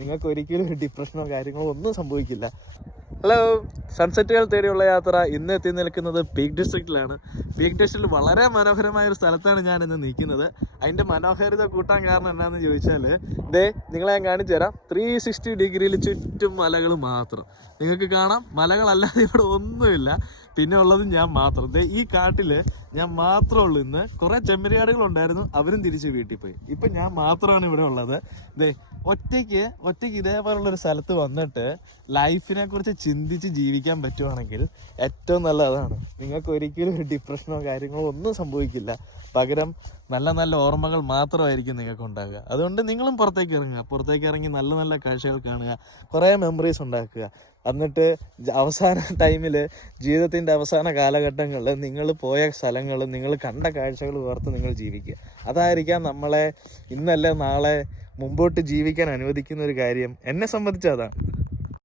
നിങ്ങൾക്ക് ഒരിക്കലും ഡിപ്രഷനോ കാര്യങ്ങളോ ഒന്നും സംഭവിക്കില്ല. ഹലോ, സൺസെറ്റുകൾ തേടിയുള്ള യാത്ര ഇന്ന് എത്തി നിൽക്കുന്നത് പീക്ക് ഡിസ്ട്രിക്റ്റിലാണ്. പീക്ക് ഡിസ്ട്രിക്റ്റിൽ വളരെ മനോഹരമായ ഒരു സ്ഥലത്താണ് ഞാൻ ഇന്ന് നിൽക്കുന്നത്. അതിൻ്റെ മനോഹാരിത കൂട്ടാൻ കാരണം എന്താണെന്ന് ചോദിച്ചാൽ നിങ്ങളെ ഞാൻ കാണിച്ചു തരാം. 360 ഡിഗ്രിയിൽ ചുറ്റും മലകൾ മാത്രം നിങ്ങൾക്ക് കാണാം. മലകളല്ലാതെ ഇവിടെ ഒന്നുമില്ല. പിന്നെ ഉള്ളത് ഞാൻ മാത്രം. ഈ കാട്ടിൽ ഞാൻ മാത്രമേ ഉള്ളൂ. ഇന്ന് കുറേ ചെമ്മരിയാടുകളുണ്ടായിരുന്നു, അവരും തിരിച്ച് വീട്ടിൽ പോയി. ഇപ്പം ഞാൻ മാത്രമാണ് ഇവിടെ ഉള്ളത്. ഒറ്റയ്ക്ക് ഇതേപോലുള്ളൊരു സ്ഥലത്ത് വന്നിട്ട് ലൈഫിനെ കുറിച്ച് ചിന്തിച്ച് ജീവിക്കാൻ പറ്റുവാണെങ്കിൽ ഏറ്റവും നല്ല അതാണ്. നിങ്ങൾക്ക് ഒരിക്കലും ഒരു ഡിപ്രഷനോ കാര്യങ്ങളോ ഒന്നും സംഭവിക്കില്ല. പകരം നല്ല നല്ല ഓർമ്മകൾ മാത്രമായിരിക്കും നിങ്ങൾക്ക് ഉണ്ടാകുക. അതുകൊണ്ട് നിങ്ങളും പുറത്തേക്ക് ഇറങ്ങി നല്ല നല്ല കാഴ്ചകൾ കാണുക, കുറേ മെമ്മറീസ് ഉണ്ടാക്കുക. എന്നിട്ട് അവസാന ടൈമിൽ, ജീവിതത്തിൻ്റെ അവസാന കാലഘട്ടങ്ങളിൽ നിങ്ങൾ പോയ സ്ഥലങ്ങൾ, നിങ്ങൾ കണ്ട കാഴ്ചകൾ ഓർത്ത് നിങ്ങൾ ജീവിക്കുക. അതായിരിക്കാം നമ്മളെ ഇന്നല്ല നാളെ മുമ്പോട്ട് ജീവിക്കാൻ അനുവദിക്കുന്ന ഒരു കാര്യം. എന്നെ സംബന്ധിച്ച് അതാണ്.